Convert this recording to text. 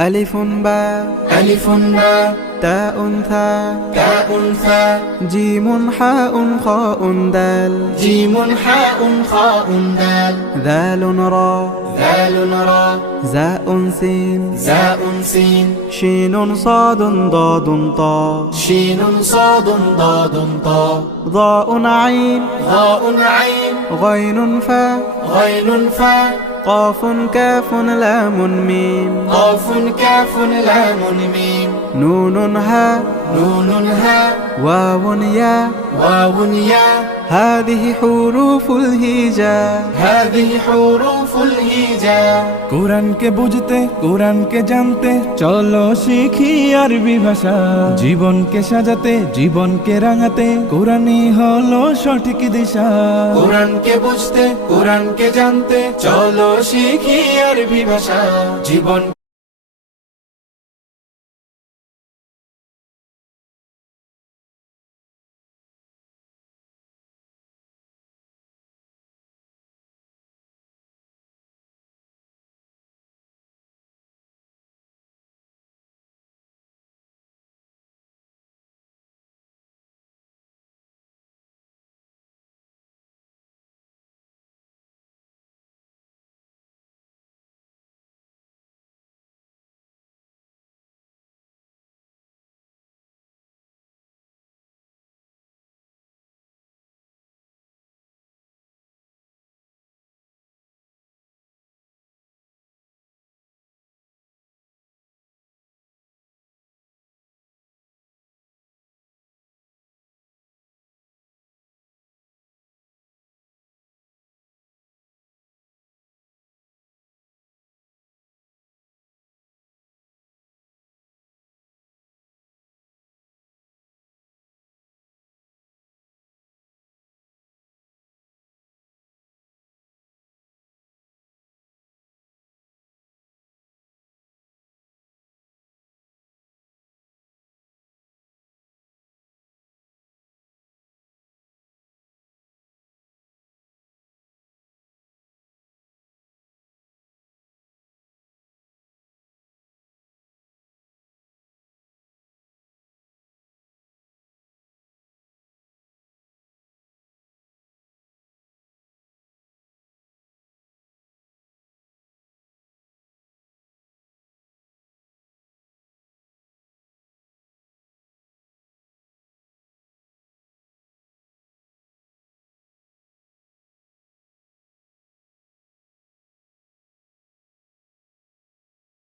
ألف باء ألف باء تاء ثاء تاء ثاء جيم حاء خاء دال جيم حاء خاء دال ذال راء ذال راء زاء سين زاء سين شين صاد ضاد طاء شين صاد ضاد طاء ضاء عين ضاء عين غين فاء غين فاء قاف كاف لام ميم قاف كاف لام ميم نون هاء نون هاء واو ياء واو ياء هذه حروف الهجاء هذه حروف الهجاء কোরআনকে বুঝতে কোরআনকে জানতে চলো শিখি আরবি ভাষা জীবনকে সাজাতে জীবনকে রাঙাতে কোরআনই হলো সঠিক দিশা কোরআনকে বুঝতে কোরআনকে জানতে চলো শিখি আরবি ভাষা জীবন